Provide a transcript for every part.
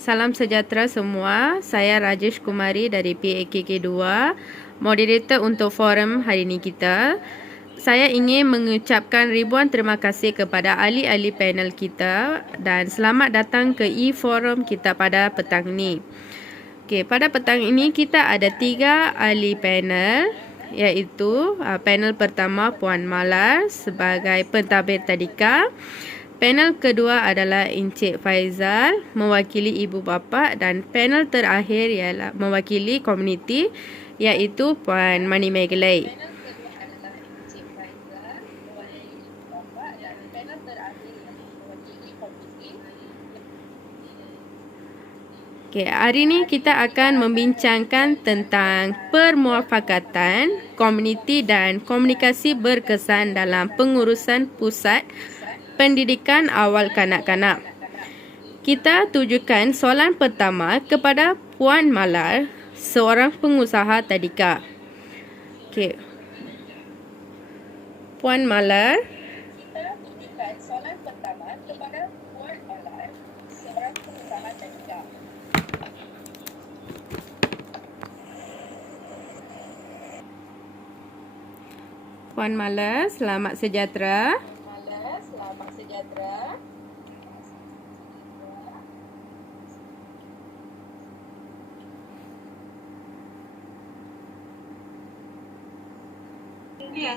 Salam sejahtera semua. Saya Rajesh Kumari dari PAKK2, moderator untuk forum hari ini kita. Saya ingin mengucapkan ribuan terima kasih kepada ahli-ahli panel kita dan selamat datang ke e-forum kita pada petang ini. Okey, pada petang ini kita ada 3 ahli panel, iaitu panel pertama Puan Malar sebagai pentadbir tadika. Panel kedua adalah Encik Faizal mewakili ibu bapa, dan panel terakhir ialah mewakili komuniti, iaitu Puan Mani Megalai. Okay, hari ini kita akan membincangkan tentang permuafakatan komuniti dan komunikasi berkesan dalam pengurusan pusat pendidikan awal kanak-kanak. Kita tujukan soalan pertama kepada Puan Malar, seorang pengusaha tadika. Okey. Puan Malar. Kita tujukan soalan pertama kepada Puan Malar, seorang pengusaha tadika. Puan Malar, selamat sejahtera. Selamat sejahtera.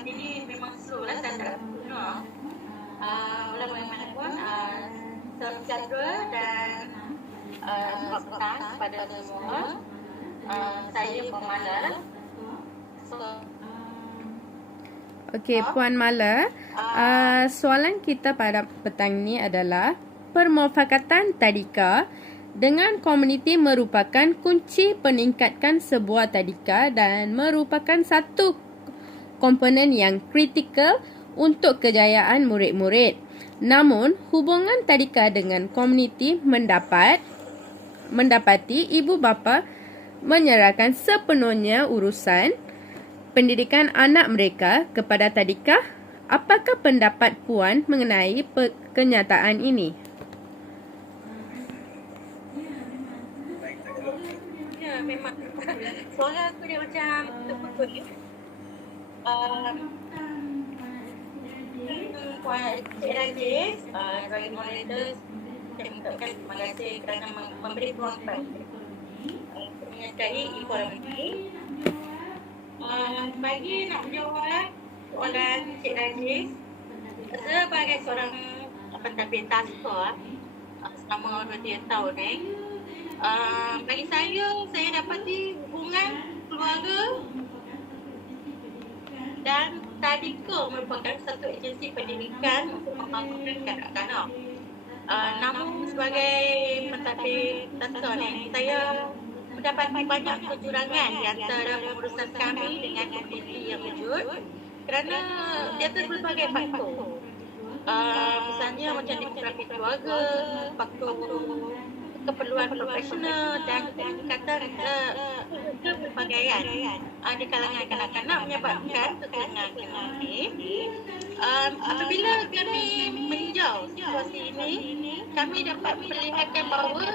Ini memang slow lah, saya tak guna. Walau bagaimanapun, salam sejahtera dan selamat petang kepada semua. Saya Puan Malar. Okey, Puan Malar, soalan kita pada petang ini adalah permufakatan tadika dengan komuniti merupakan kunci peningkatkan sebuah tadika dan merupakan satu komponen yang kritikal untuk kejayaan murid-murid. Namun, hubungan tadika dengan komuniti mendapati ibu bapa menyerahkan sepenuhnya urusan pendidikan anak mereka kepada tadika. Apakah pendapat Puan mengenai kenyataan ini? Ya, memang. Soalan aku dia macam terpukul. Puan Cik Rajesh, sebagai moderator, saya mengucapkan terima kasih kerana memberi peluang untuk menyertai forum ini. Bagi nak menjawab soalan Cik Rajesh, sebagai seorang pentadbir tadika selama 2-3 tahun bagi saya dapati hubungan keluarga dan tadika merupakan satu agensi pendidikan untuk membangunkan kanak-kanak. Namun sebagai pentadbir tadika saya mendapati banyak kecurangan di antara pengurusan kami dengan komuniti yang wujud kerana dia atas berbagai faktor. Misalnya macam demografi keluarga, faktor keperluan profesional dan peningkatan kepelbagaian di kalangan kanak-kanak menyebabkan kekurangan komuniti. Apabila kami meninjau situasi ini, kami dapat melihatkan bahawa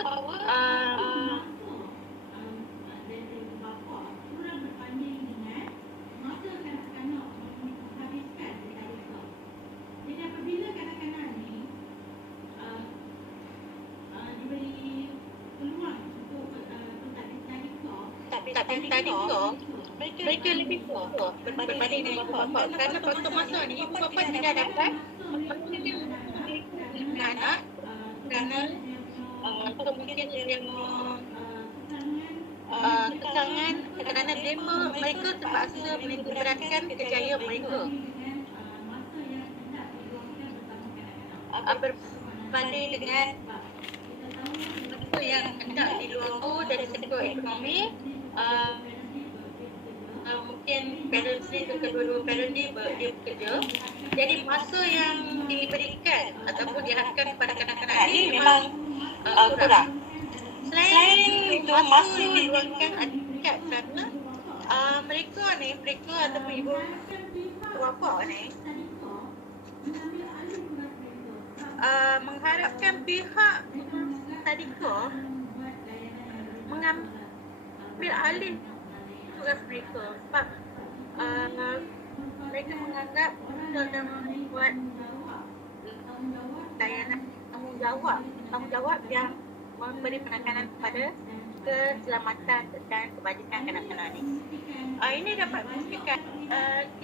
tadika mereka lebih kuat berbanding dengan bapa kerana faktor masa ni ibu bapa tidak dapat anak kerana kemungkinan demo kekangan kerana demo mereka terpaksa menitikberatkan kejayaan mereka berbanding dengan mereka yang hendak di luar dari sektor ekonomi. Mungkin parents ni, kedua-dua parents ni dia bekerja, jadi masa yang diberikan ataupun diharapkan kepada kanak-kanak ni memang kurang. Selain itu, masa yang diluangkan adik kerana mereka ataupun ibu bapa ni mengharapkan pihak tadika mengambil alih tugas mereka sebab mereka menganggap kita dah membuat layanan tanggungjawab yang memberi penekanan kepada keselamatan dan kebajikan kanak-kanak ni. Ini dapat buktikan,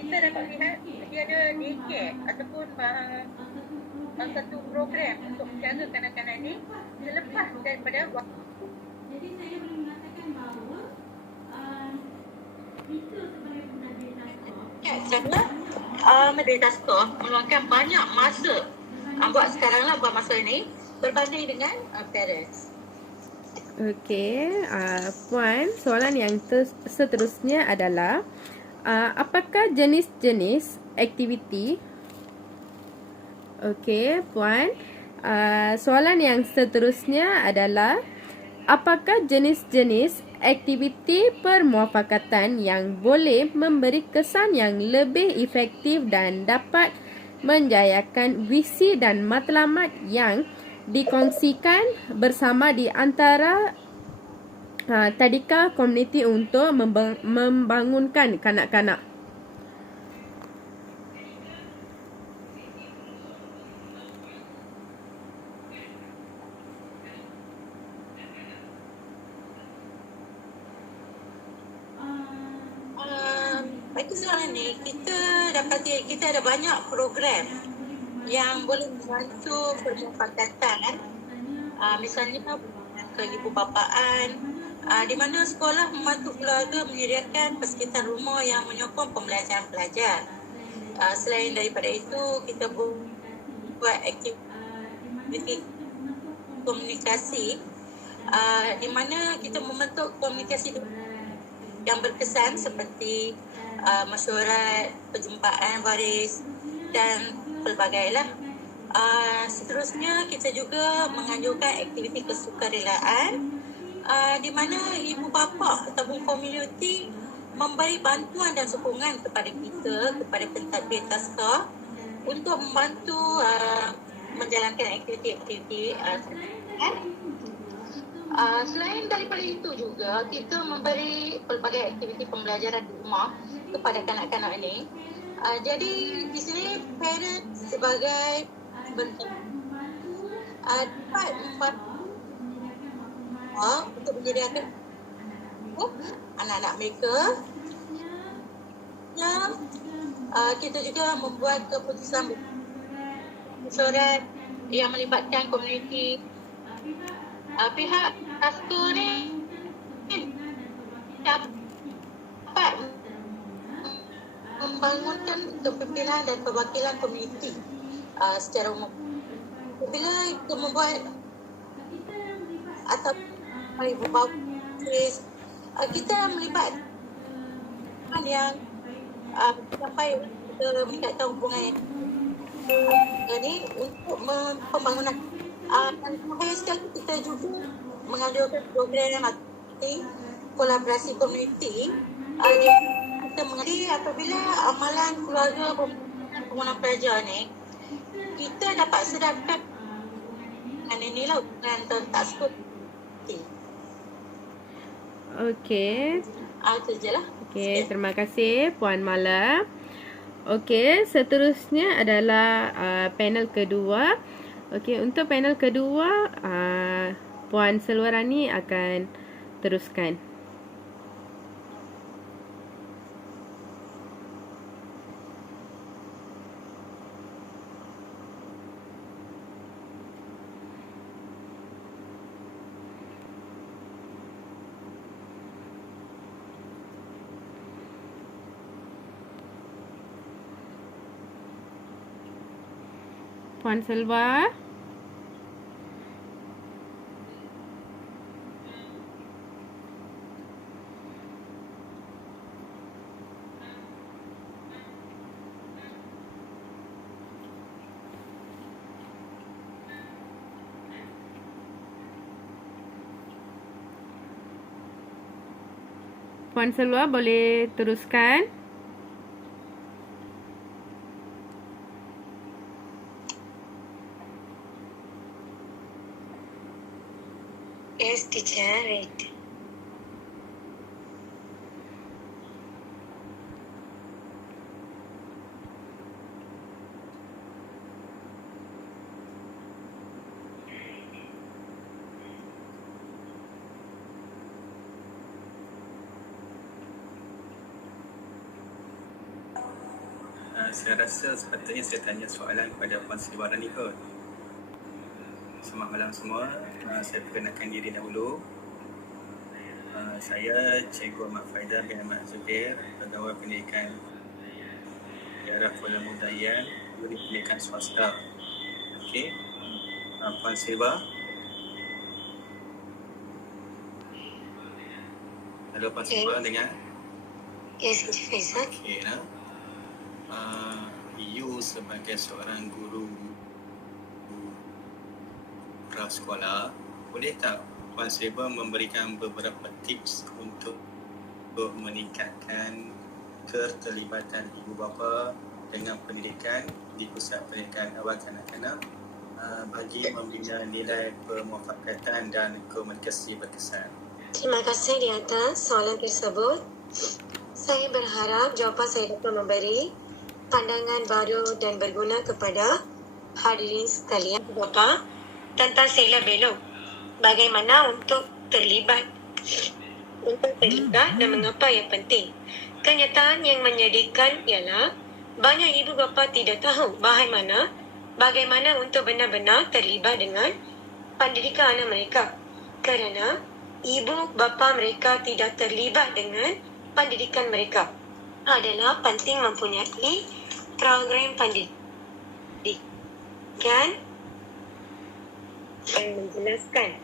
kita dapat lihat dia ada daycare ataupun satu program untuk menjaga kanak-kanak ni selepas daripada waktu. Jadi saya boleh mengatakan bahawa kita sebagai penderita menderita skor meluangkan banyak masa buat masa ini berbanding dengan parents. Okey, Puan, soalan yang seterusnya adalah apakah jenis-jenis aktiviti? Okey, Puan, soalan yang seterusnya adalah apakah jenis-jenis aktiviti permuafakatan yang boleh memberi kesan yang lebih efektif dan dapat menjayakan visi dan matlamat yang dikongsikan bersama di antara tadika komuniti untuk membangunkan kanak-kanak. Bagi soalan ni, kita dapati kita ada banyak program yang boleh membantu permufakatan. Misalnya ke ibu bapaan, di mana sekolah membantu keluarga menyediakan persekitaran rumah yang menyokong pembelajaran pelajar. Selain daripada itu, kita buat aktiviti komunikasi di mana kita membentuk komunikasi yang berkesan seperti mesyuarat, perjumpaan baris dan pelbagailah. Seterusnya kita juga menganjurkan aktiviti kesukarelaan di mana ibu bapa ataupun komuniti memberi bantuan dan sokongan kepada kita, kepada pentadbir taska untuk membantu menjalankan aktiviti-aktiviti selain daripada itu juga kita memberi pelbagai aktiviti pembelajaran di rumah kepada kanak-kanak ini. Jadi di sini parents sebagai bentuk dapat membantu untuk menyediakan anak-anak mereka. Dan kita juga membuat keputusan surat yang melibatkan komuniti. Pihak taska ni dapat membangunkan kepimpinan dan perwakilan komuniti secara umum. Bila kita membuat atau ibu bapa kita melibatkan yang sampai kita meningkatkan hubungan ini untuk pembangunan. Dan terakhir sekali kita juga menganjurkan program kolaborasi komuniti. Kita mengerti apabila amalan keluarga pembangunan pelajar ni, kita dapat sedapkan dengan inilah dengan task. Okey. Itu je lah. Okey, terima kasih Puan Mala. Okey, seterusnya adalah panel kedua. Okey, untuk panel kedua, Puan Selwarani akan teruskan. Puan Selva. Puan Selva boleh teruskan. Yes, teacher. Right. Saya rasa sepatutnya saya tanya soalan kepada Puan Sri Warani kot. Selamat malam semua. Saya perkenalkan diri dahulu. Saya Cikgu Ahmad Faizal bin Ahmad Zubair, Pegawai Pendidikan Daerah Kuala Mudayan, Unit Pendidikan Swasta. Okey. Puan Sriba. Halo Puan Sriba, dengar? Yes, Encik Faizal. Okey, you sebagai seorang guru prasekolah, boleh tak Puan Sriba memberikan beberapa tips untuk meningkatkan keterlibatan ibu bapa dengan pendidikan di pusat pendidikan awal kanak-kanak bagi membina nilai permufakatan dan komunikasi berkesan? Terima kasih di atas soalan tersebut. Saya berharap jawapan saya dapat memberi pandangan baru dan berguna kepada hadirin sekalian. Bapa, tentang sila belok bagaimana untuk terlibat dan mengapa yang penting. Kenyataan yang menyedihkan ialah banyak ibu bapa tidak tahu bagaimana untuk benar-benar terlibat dengan pendidikan anak mereka, kerana ibu bapa mereka tidak terlibat dengan pendidikan mereka. Adalah penting mempunyai program pendidikan yang menjelaskan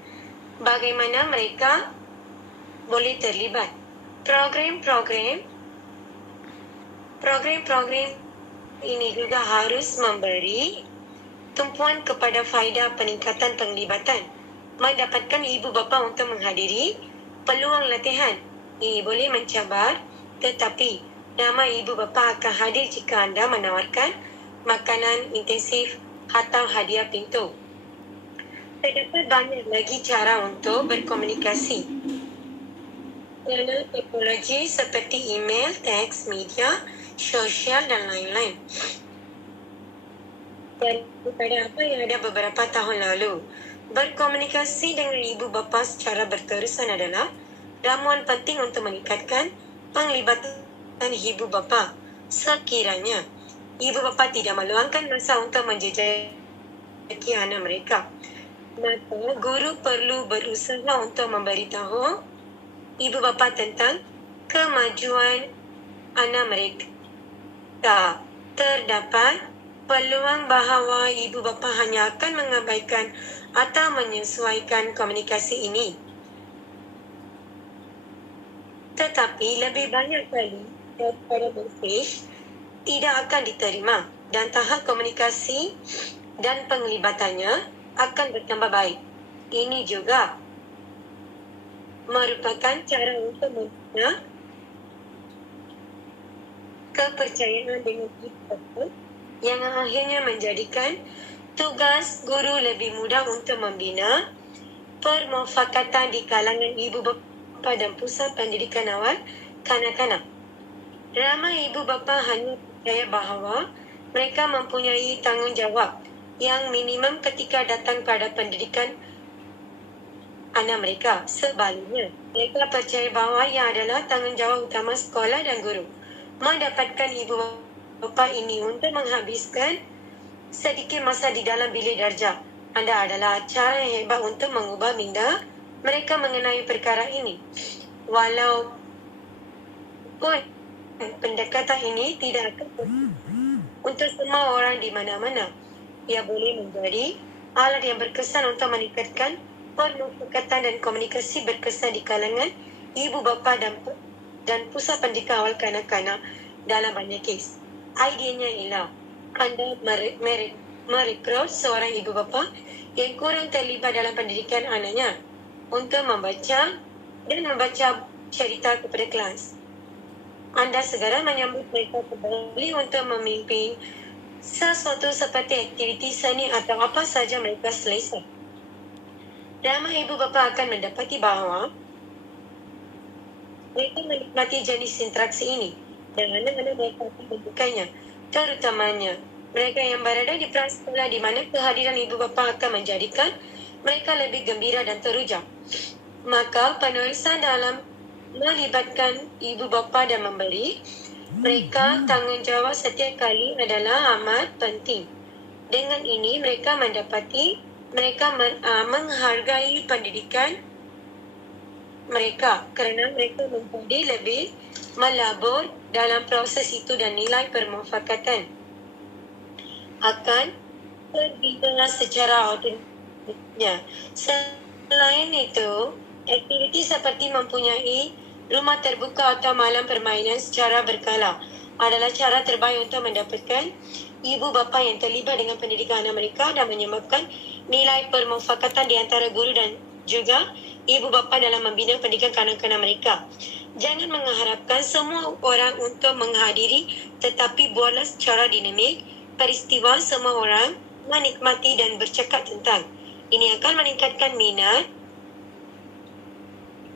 bagaimana mereka boleh terlibat. Program-program ini juga harus memberi tumpuan kepada faedah peningkatan penglibatan. Mendapatkan ibu bapa untuk menghadiri peluang latihan. Ini boleh mencabar, tetapi nama ibu bapa akan hadir jika anda menawarkan makanan intensif atau hadiah pintu. Terdapat banyak lagi cara untuk berkomunikasi. Dalam teknologi seperti email, teks, media sosial dan lain-lain. Dan daripada apa yang ada beberapa tahun lalu, berkomunikasi dengan ibu bapa secara berterusan adalah ramuan penting untuk meningkatkan penglibatan ibu bapa. Sekiranya ibu bapa tidak meluangkan masa untuk menjejaki anak mereka, maka guru perlu berusaha untuk memberitahu ibu bapa tentang kemajuan anak mereka. Terdapat peluang bahawa ibu bapa hanya akan mengabaikan atau menyesuaikan komunikasi ini. Tetapi lebih banyak kali daripada mesej tidak akan diterima dan tahap komunikasi dan penglibatannya akan bertambah baik. Ini juga merupakan cara untuk membina kepercayaan dengan ibu bapa yang akhirnya menjadikan tugas guru lebih mudah untuk membina permufakatan di kalangan ibu bapa dan pusat pendidikan awal kanak-kanak. Ramai ibu bapa hanya percaya bahawa mereka mempunyai tanggungjawab yang minimum ketika datang pada pendidikan anak mereka. Sebaliknya, mereka percaya bahawa ia adalah tanggungjawab utama sekolah dan guru mendapatkan ibu bapa ini untuk menghabiskan sedikit masa di dalam bilik darjah. Anda adalah cara yang hebat untuk mengubah minda mereka mengenai perkara ini. Walaupun pendekatan ini tidak akan untuk semua orang di mana-mana, ia boleh menjadi alat yang berkesan untuk meningkatkan permufakatan dan komunikasi berkesan di kalangan ibu bapa dan pusat pendidikan awal kanak-kanak dalam banyak kes. Ideanya ialah anda merekrut seorang ibu bapa yang kurang terlibat dalam pendidikan anaknya untuk membaca cerita kepada kelas. Anda segera menyambut mereka kembali untuk memimpin sesuatu seperti aktiviti seni atau apa saja mereka selesa. Ramai ibu bapa akan mendapati bahawa mereka menikmati jenis interaksi ini dan anak-anak mereka akan menyukainya, terutamanya mereka yang berada di prasekolah di mana kehadiran ibu bapa akan menjadikan mereka lebih gembira dan teruja. Maka penulisan dalam melibatkan ibu bapa dan memberi Mereka tanggungjawab setiap kali adalah amat penting. Dengan ini mereka menghargai pendidikan mereka kerana mereka menjadi lebih melabur dalam proses itu dan nilai permufakatan akan terbina secara automatiknya. Selain itu, aktiviti seperti mempunyai rumah terbuka atau malam permainan secara berkala adalah cara terbaik untuk mendapatkan ibu bapa yang terlibat dengan pendidikan anak mereka dan menyebabkan nilai permufakatan di antara guru dan juga ibu bapa dalam membina pendidikan kanak-kanak mereka. Jangan mengharapkan semua orang untuk menghadiri, tetapi buatlah secara dinamik peristiwa semua orang menikmati dan bercakap tentang. Ini akan meningkatkan minat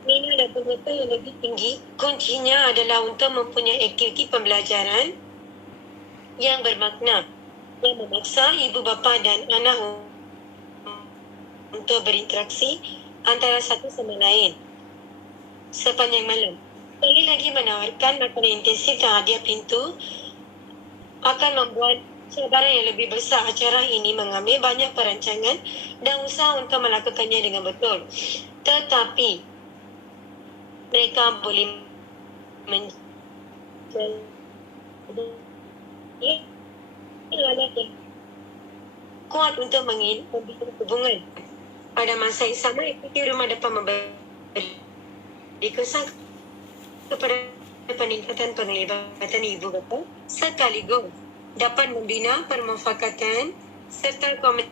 dan pengetahuan yang lebih tinggi. Kuncinya adalah untuk mempunyai aktiviti pembelajaran yang bermakna, yang memaksa ibu bapa dan anak untuk berinteraksi antara satu sama lain sepanjang malam. Sekali lagi menawarkan makanan intensif dan hadiah pintu akan membuat cabaran yang lebih besar. Acara ini mengambil banyak perancangan dan usaha untuk melakukannya dengan betul. Tetapi mereka boleh kuat untuk membina hubungan. Pada masa yang sama, aktiviti rumah dapat memberi kesan kepada peningkatan penglibatan ibu bapa sekaligus dapat membina permufakatan serta komunikasi.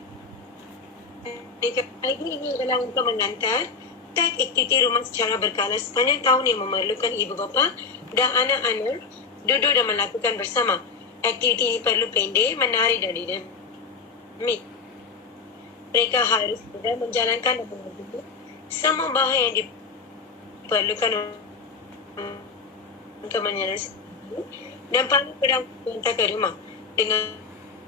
Ini adalah untuk mengantar tag aktiviti rumah secara berkala sepanjang tahun yang memerlukan ibu bapa dan anak-anak duduk dan melakukan bersama. Aktiviti ini perlu pendek, menarik dan dinamik. Mereka harus mudah menjalankan dan mengambil semua bahan yang diperlukan untuk menyelesaikan dan paling pedang hantar ke rumah. Dengan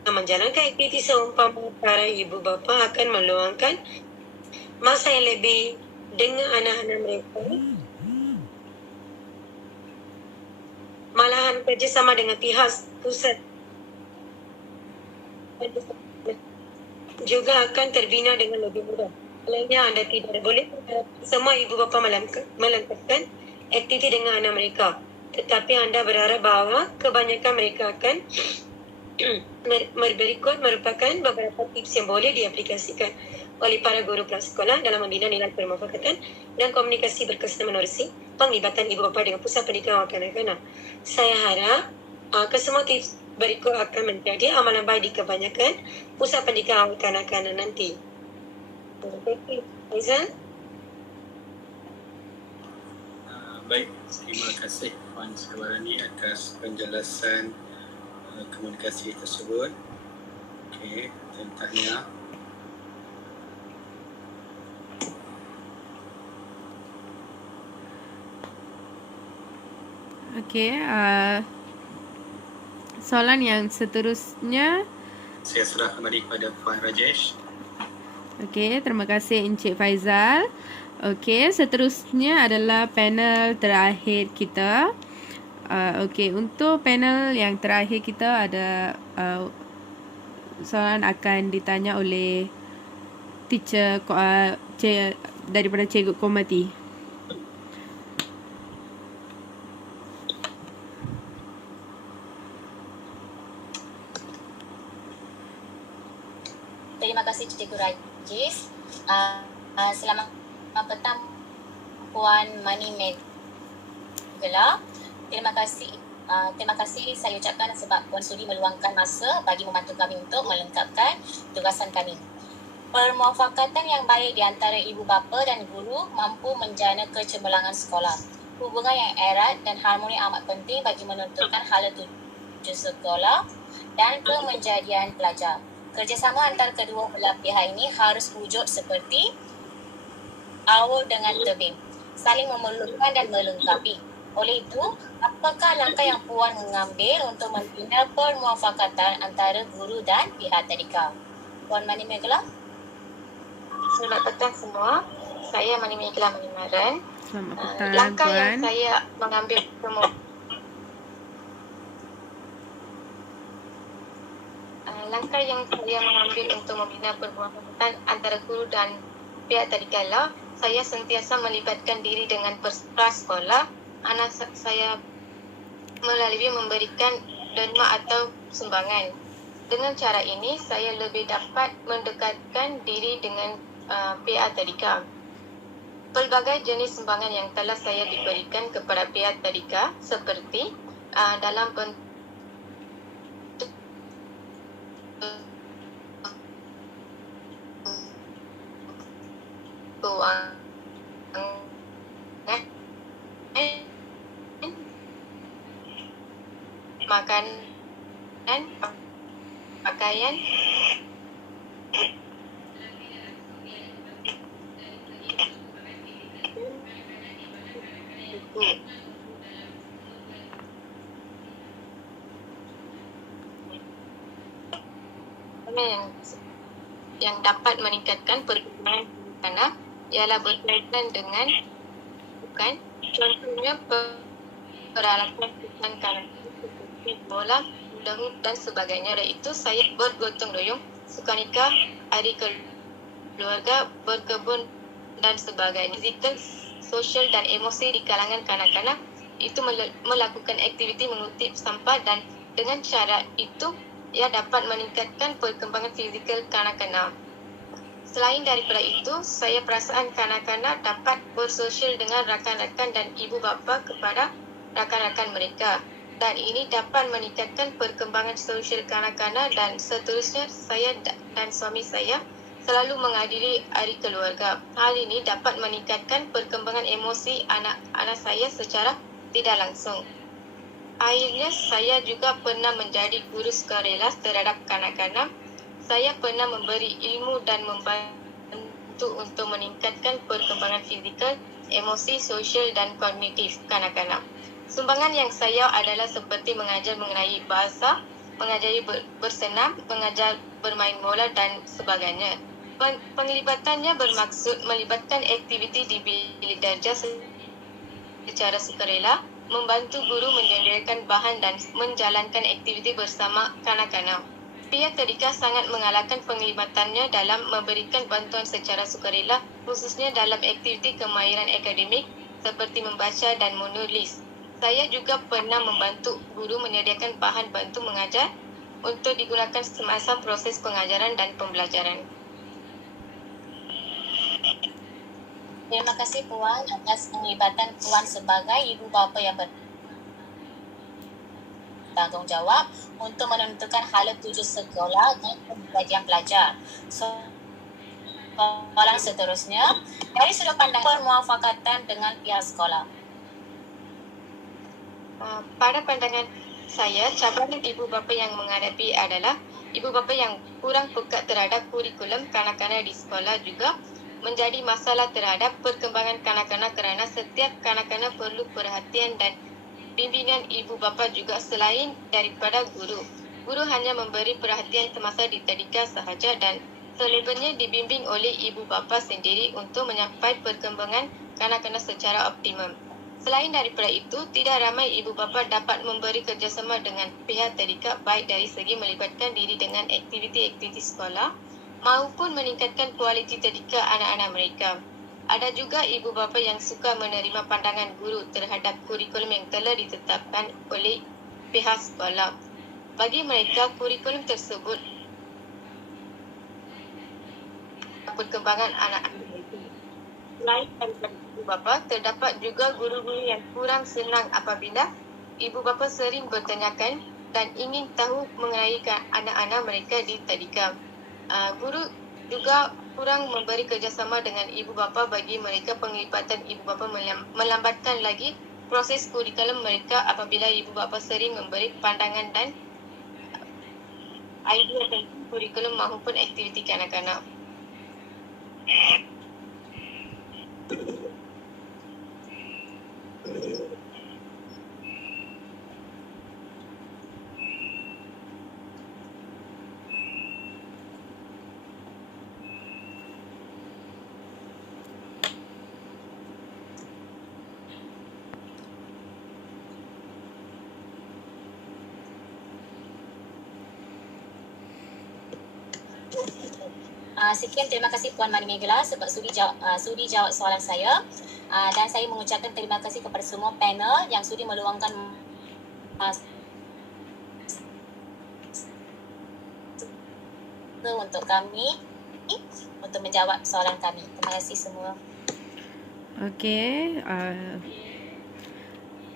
menjalankan aktiviti seumpama, para ibu bapa akan meluangkan masa yang lebih dengan anak-anak mereka. Malahan kerjasama dengan pihak pusat juga akan terbina dengan lebih mudah. Lainnya, anda tidak boleh semua ibu bapa melengkapkan aktiviti dengan anak mereka. Tetapi anda berharap bahawa kebanyakan mereka akan berikut merupakan beberapa tips yang boleh diaplikasikan oleh para guru prasekolah dalam membina nilai permufakatan dan komunikasi berkesan menerusi penglibatan ibu bapa dengan pusat pendidikan awal kanak-kanak. Saya harap kesemua tips berikut akan menjadi amalan baik di kebanyakan pusat pendidikan awal kanak-kanak nanti. Aizan? Baik, terima kasih Puan Sriwarani atas penjelasan komunikasi tersebut. Okey, tanya. Okey, soalan yang seterusnya. Saya serah kembali kepada Puan Rajesh. Okey, terima kasih Encik Faizal. Okey, seterusnya adalah panel terakhir kita. Okey, untuk panel yang terakhir kita ada soalan akan ditanya oleh teacher daripada Cikgu Komati. Terima kasih Cikgu Rajesh. Selamat petang Puan Mani Megala. Terima kasih saya ucapkan sebab Puan sudi meluangkan masa bagi membantu kami untuk melengkapkan tugasan kami. Permufakatan yang baik di antara ibu bapa dan guru mampu menjana kecemerlangan sekolah. Hubungan yang erat dan harmoni amat penting bagi menentukan hala tuju sekolah dan kemenjadian pelajar. Kerjasama antara kedua belah pihak ini harus wujud seperti awal dengan tebing, saling memerlukan dan melengkapi. Oleh itu, apakah langkah yang Puan mengambil untuk membina permufakatan antara guru dan pihak tadika? Puan Mani Megala. Selamat petang semua. Saya Mani Megala Manimaran. Selamat petang, Langkah Puan. yang saya mengambil Langkah yang saya mengambil untuk membina permuafakatan antara guru dan pihak tadika ialah saya sentiasa melibatkan diri dengan prasekolah. Anak saya melalui memberikan derma atau sumbangan. Dengan cara ini, saya lebih dapat mendekatkan diri dengan pihak tadika. Pelbagai jenis sumbangan yang telah saya diberikan kepada pihak tadika seperti dalam bentuk makanan, pakaian, buku. Yang dapat meningkatkan perkembangan anak ialah berkaitan dengan contohnya peralatan kanak-kanak seperti bola, dahulu dan sebagainya. Iaitu saya bergotong royong, sukanika, hari keluarga, berkebun dan sebagainya. Fizikal, sosial dan emosi di kalangan kanak-kanak itu melakukan aktiviti mengutip sampah, dan dengan cara itu ia dapat meningkatkan perkembangan fizikal kanak-kanak. Selain daripada itu, saya perasaan kanak-kanak dapat bersosial dengan rakan-rakan dan ibu bapa kepada rakan-rakan mereka, dan ini dapat meningkatkan perkembangan sosial kanak-kanak. Dan seterusnya, saya dan suami saya selalu menghadiri hari keluarga. Hal ini dapat meningkatkan perkembangan emosi anak-anak saya secara tidak langsung. Akhirnya, saya juga pernah menjadi guru sukarela terhadap kanak-kanak. Saya pernah memberi ilmu dan membantu untuk meningkatkan perkembangan fizikal, emosi, sosial dan kognitif kanak-kanak. Sumbangan yang saya adalah seperti mengajar mengenai bahasa, mengajari bersenam, mengajar bermain bola dan sebagainya. Penglibatannya bermaksud melibatkan aktiviti di bilik darjah secara sukarela, membantu guru menyediakan bahan dan menjalankan aktiviti bersama kanak-kanak. Pihak tadika sangat mengalahkan penglibatannya dalam memberikan bantuan secara sukarela, khususnya dalam aktiviti kemahiran akademik seperti membaca dan menulis. Saya juga pernah membantu guru menyediakan bahan bantu mengajar untuk digunakan semasa proses pengajaran dan pembelajaran. Terima kasih Puan atas penglibatan Puan sebagai ibu bapa yang bertanggungjawab untuk menentukan hala tuju sekolah dan pembelajaran pelajar. Soalan seterusnya, dari sudut pandang permuafakatan dengan pihak sekolah. Pada pandangan saya, cabaran ibu bapa yang menghadapi adalah ibu bapa yang kurang peka terhadap kurikulum kanak-kanak di sekolah, juga menjadi masalah terhadap perkembangan kanak-kanak kerana setiap kanak-kanak perlu perhatian dan bimbingan ibu bapa juga selain daripada guru. Guru hanya memberi perhatian semasa di tadika sahaja dan selebihnya dibimbing oleh ibu bapa sendiri untuk menyampai perkembangan kanak-kanak secara optimum. Selain daripada itu, tidak ramai ibu bapa dapat memberi kerjasama dengan pihak tadika baik dari segi melibatkan diri dengan aktiviti-aktiviti sekolah maupun meningkatkan kualiti tadika anak-anak mereka. Ada juga ibu bapa yang suka menerima pandangan guru terhadap kurikulum yang telah ditetapkan oleh pihak sekolah. Bagi mereka, kurikulum tersebut perkembangan anak-anak mereka. Selain daripada ibu bapa, terdapat juga guru-guru yang kurang senang apabila ibu bapa sering bertanyakan dan ingin tahu mengenai anak-anak mereka di tadika. Guru juga kurang memberi kerjasama dengan ibu bapa. Bagi mereka, penglibatan ibu bapa melambatkan lagi proses kurikulum mereka apabila ibu bapa sering memberi pandangan dan idea tentang kurikulum maupun aktiviti kanak-kanak. Sekian, terima kasih Puan Mani Megala sebab sudi jawab soalan saya. Dan saya mengucapkan terima kasih kepada semua panel yang sudi meluangkan masa untuk kami untuk menjawab soalan kami. Terima kasih semua. Okey,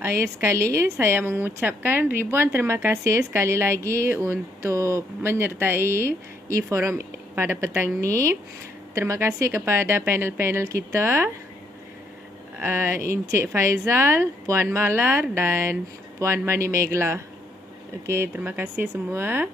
akhir sekali saya mengucapkan ribuan terima kasih sekali lagi untuk menyertai e-forum pada petang ni. Terima kasih kepada panel-panel kita, Encik Faizal, Puan Malar dan Puan Mani Megala. Okey, terima kasih semua.